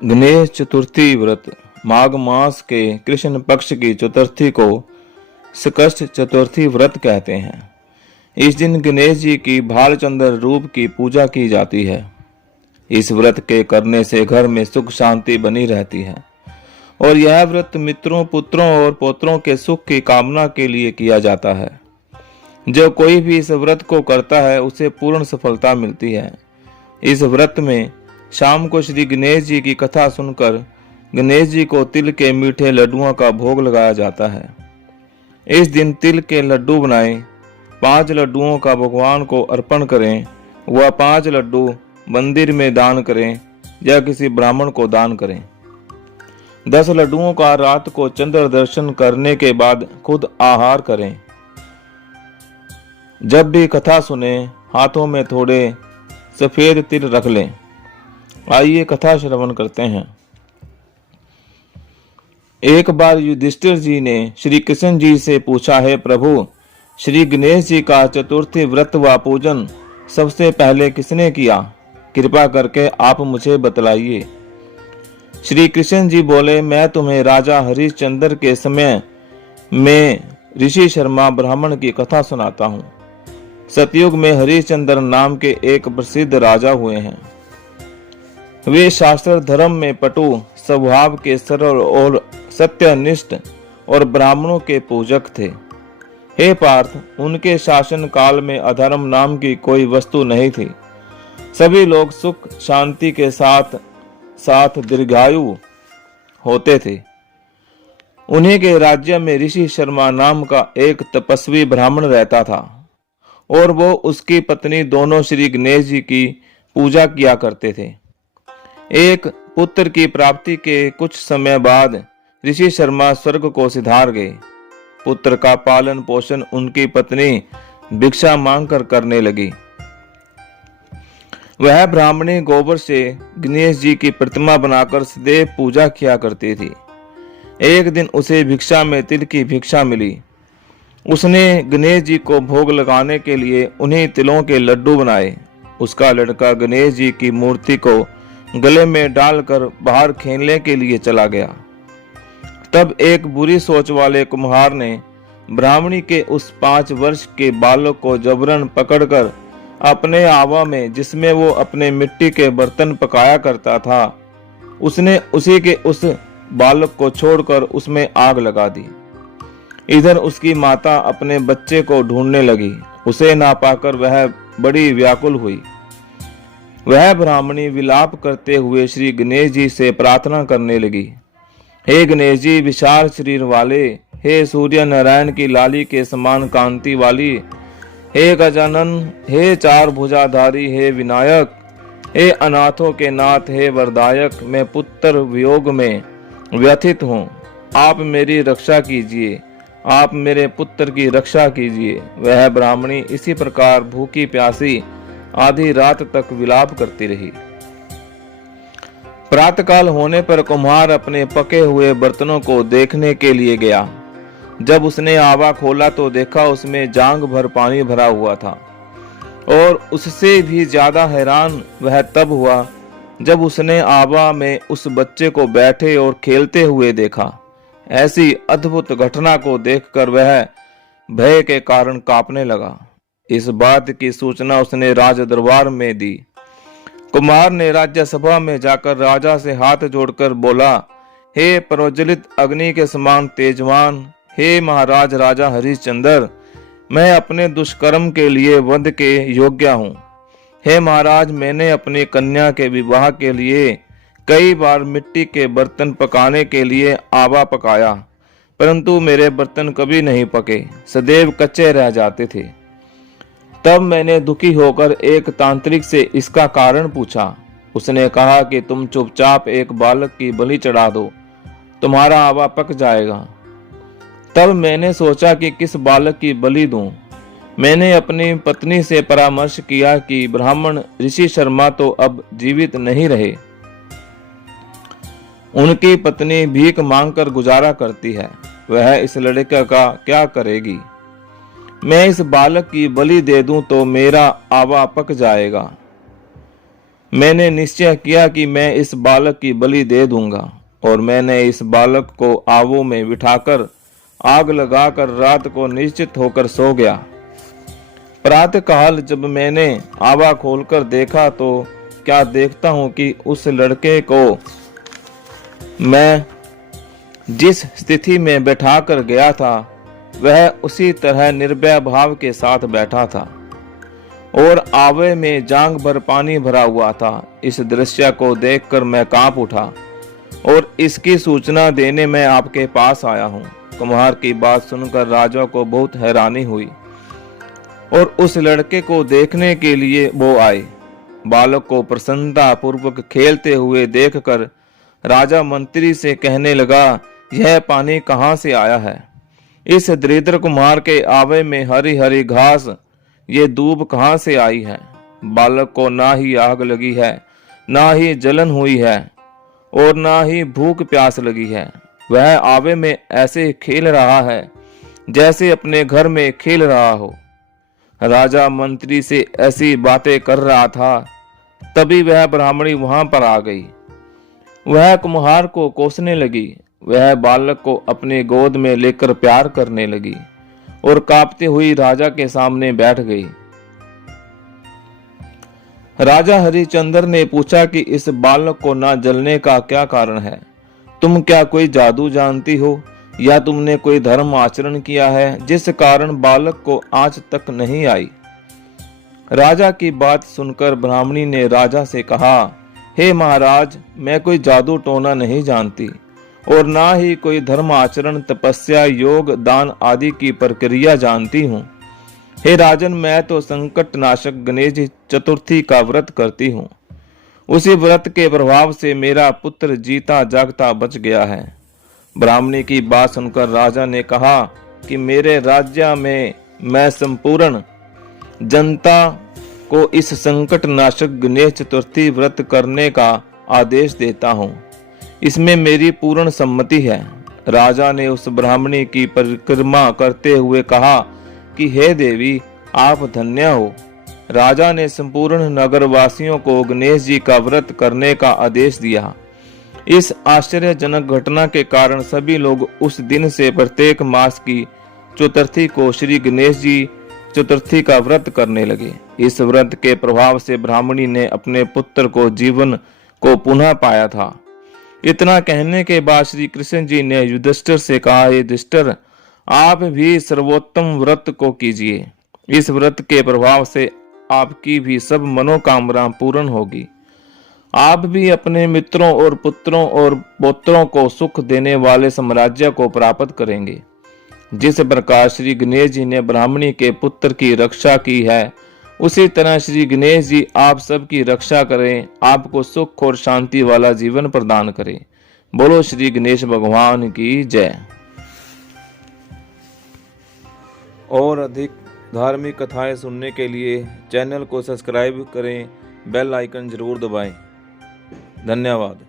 गणेश चतुर्थी व्रत माघ मास के कृष्ण पक्ष की चतुर्थी को संकष्ट चतुर्थी व्रत कहते हैं। इस दिन गणेश जी की भालचंद्र रूप की पूजा की जाती है। इस व्रत के करने से घर में सुख शांति बनी रहती है और यह व्रत मित्रों, पुत्रों और पौत्रों के सुख की कामना के लिए किया जाता है। जो कोई भी इस व्रत को करता है उसे पूर्ण सफलता मिलती है। इस व्रत में शाम को श्री गणेश जी की कथा सुनकर गणेश जी को तिल के मीठे लड्डुओं का भोग लगाया जाता है। इस दिन तिल के लड्डू बनाएं, 5 लड्डुओं का भगवान को अर्पण करें। वह 5 लड्डू मंदिर में दान करें या किसी ब्राह्मण को दान करें। 10 लड्डुओं का रात को चंद्र दर्शन करने के बाद खुद आहार करें। जब भी कथा सुने हाथों में थोड़े सफेद तिल रख लें। आइए कथा श्रवण करते हैं। एक बार युधिष्ठिर जी ने श्री कृष्ण जी से पूछा, है प्रभु, श्री गणेश जी का चतुर्थी व्रत व पूजन सबसे पहले किसने किया? कृपा करके आप मुझे बतलाइए। श्री कृष्ण जी बोले, मैं तुम्हें राजा हरिश्चंद्र के समय में ऋषि शर्मा ब्राह्मण की कथा सुनाता हूँ। सतयुग में हरिश्चंद्र नाम के एक प्रसिद्ध राजा हुए हैं। वे शास्त्र धर्म में पटु, स्वभाव के सरल और सत्यनिष्ठ और ब्राह्मणों के पूजक थे। हे पार्थ, उनके शासन काल में अधर्म नाम की कोई वस्तु नहीं थी। सभी लोग सुख शांति के साथ साथ दीर्घायु होते थे। उन्हीं के राज्य में ऋषि शर्मा नाम का एक तपस्वी ब्राह्मण रहता था और वो उसकी पत्नी दोनों श्री गणेश जी की पूजा किया करते थे। एक पुत्र की प्राप्ति के कुछ समय बाद ऋषि शर्मा स्वर्ग को सिधार गए। पुत्र का पालन पोषण उनकी पत्नी भिक्षा मांगकर करने लगी। वह ब्राह्मणी गोबर से गणेश जी की प्रतिमा बनाकर सदैव पूजा किया करती थी। एक दिन उसे भिक्षा में तिल की भिक्षा मिली। उसने गणेश जी को भोग लगाने के लिए उन्हीं तिलों के लड्डू बनाए। उसका लड़का गणेश जी की मूर्ति को गले में डालकर बाहर खेलने के लिए चला गया। तब एक बुरी सोच वाले कुम्हार ने ब्राह्मणी के उस 5 वर्ष के बालक को जबरन पकड़कर अपने आवा में, जिसमें वो अपने मिट्टी के बर्तन पकाया करता था, उसने उसी के उस बालक को छोड़कर उसमें आग लगा दी। इधर उसकी माता अपने बच्चे को ढूंढने लगी। उसे ना पाकर वह बड़ी व्याकुल हुई। वह ब्राह्मणी विलाप करते हुए श्री गणेश जी से प्रार्थना करने लगी, हे गणेश जी, विशाल शरीर वाले, हे सूर्य नारायण की लाली के समान कांति वाली, हे गजानन, हे 4 भुजाधारी, हे विनायक, हे अनाथों के नाथ, हे वरदायक, मैं पुत्र वियोग में व्यथित हूँ। आप मेरी रक्षा कीजिए, आप मेरे पुत्र की रक्षा कीजिए। वह ब्राह्मणी इसी प्रकार भूखी प्यासी आधी रात तक विलाप करती रही। प्रातःकाल होने पर कुम्हार अपने पके हुए बर्तनों को देखने के लिए गया। जब उसने आवा खोला तो देखा उसमें जांग भर पानी भरा हुआ था और उससे भी ज्यादा हैरान वह तब हुआ जब उसने आवा में उस बच्चे को बैठे और खेलते हुए देखा। ऐसी अद्भुत घटना को देखकर वह भय के कारण कांपने लगा। इस बात की सूचना उसने राज दरबार में दी। कुमार ने राज्यसभा में जाकर राजा से हाथ जोड़कर बोला, हे प्रज्वलित अग्नि के समान तेजवान, हे महाराज राजा हरिश्चंद्र, मैं अपने दुष्कर्म के लिए वध के योग्य हूँ। हे महाराज, मैंने अपनी कन्या के विवाह के लिए कई बार मिट्टी के बर्तन पकाने के लिए आवा पकाया, परंतु मेरे बर्तन कभी नहीं पके, सदैव कच्चे रह जाते थे। तब मैंने दुखी होकर एक तांत्रिक से इसका कारण पूछा। उसने कहा कि तुम चुपचाप एक बालक की बलि चढ़ा दो, तुम्हारा आवा पक जाएगा। तब मैंने सोचा कि किस बालक की बलि दूं। मैंने अपनी पत्नी से परामर्श किया कि ब्राह्मण ऋषि शर्मा तो अब जीवित नहीं रहे। उनकी पत्नी भीख मांगकर गुजारा करती है, वह इस लड़के का क्या करेगी? मैं इस बालक की बलि दे दूं तो मेरा आवा पक जाएगा। मैंने निश्चय किया कि मैं इस बालक की बलि दे दूंगा, और मैंने इस बालक को आवों में बिठाकर आग लगाकर रात को निश्चित होकर सो गया। प्रातःकाल जब मैंने आवा खोलकर देखा तो क्या देखता हूं कि उस लड़के को मैं जिस स्थिति में बैठाकर गया था वह उसी तरह निर्भय भाव के साथ बैठा था, और आवे में जांग भर पानी भरा हुआ था। इस दृश्य को देखकर मैं कांप उठा और इसकी सूचना देने मैं आपके पास आया हूँ। कुम्हार की बात सुनकर राजा को बहुत हैरानी हुई और उस लड़के को देखने के लिए वो आए। बालक को प्रसन्नता पूर्वक खेलते हुए देखकर राजा मंत्री से कहने लगा, यह पानी कहाँ से आया है? इस दरिद्र कुम्हार के आवे में हरी हरी घास, ये दूब कहाँ से आई है? बालक को ना ही आग लगी है, ना ही जलन हुई है, और ना ही भूख प्यास लगी है। वह आवे में ऐसे खेल रहा है जैसे अपने घर में खेल रहा हो। राजा मंत्री से ऐसी बातें कर रहा था, तभी वह ब्राह्मणी वहां पर आ गई। वह कुम्हार को कोसने लगी। वह बालक को अपने गोद में लेकर प्यार करने लगी और कांपती हुई राजा के सामने बैठ गई। राजा हरिश्चंद्र ने पूछा कि इस बालक को ना जलने का क्या कारण है? तुम क्या कोई जादू जानती हो, या तुमने कोई धर्म आचरण किया है जिस कारण बालक को आंच तक नहीं आई? राजा की बात सुनकर ब्राह्मणी ने राजा से कहा, हे महाराज, मैं कोई जादू टोना नहीं जानती और ना ही कोई धर्म आचरण, तपस्या, योग, दान आदि की प्रक्रिया जानती हूँ। हे राजन, मैं तो संकट नाशक गणेश चतुर्थी का व्रत करती हूँ। उसी व्रत के प्रभाव से मेरा पुत्र जीता जागता बच गया है। ब्राह्मणी की बात सुनकर राजा ने कहा कि मेरे राज्य में मैं संपूर्ण जनता को इस संकट नाशक गणेश चतुर्थी व्रत करने का आदेश देता हूँ। इसमें मेरी पूर्ण सम्मति है। राजा ने उस ब्राह्मणी की परिक्रमा करते हुए कहा कि हे देवी, आप धन्य हो। राजा ने संपूर्ण नगरवासियों को गणेश जी का व्रत करने का आदेश दिया। इस आश्चर्यजनक घटना के कारण सभी लोग उस दिन से प्रत्येक मास की चतुर्थी को श्री गणेश जी चतुर्थी का व्रत करने लगे। इस व्रत के प्रभाव से ब्राह्मणी ने अपने पुत्र को जीवन को पुनः पाया था। इतना कहने के बाद श्री कृष्ण जी ने युधिष्ठिर से कहा, हे युधिष्ठिर, आप भी सर्वोत्तम व्रत को कीजिए। इस व्रत के प्रभाव से आपकी भी सब मनोकामना पूर्ण होगी। आप भी अपने मित्रों और पुत्रों और पौत्रों को सुख देने वाले साम्राज्य को प्राप्त करेंगे। जिस प्रकार श्री गणेश जी ने ब्राह्मणी के पुत्र की रक्षा की है, उसी तरह श्री गणेश जी आप सबकी रक्षा करें, आपको सुख और शांति वाला जीवन प्रदान करें। बोलो श्री गणेश भगवान की जय। और अधिक धार्मिक कथाएं सुनने के लिए चैनल को सब्सक्राइब करें, बेल आइकन जरूर दबाएं। धन्यवाद।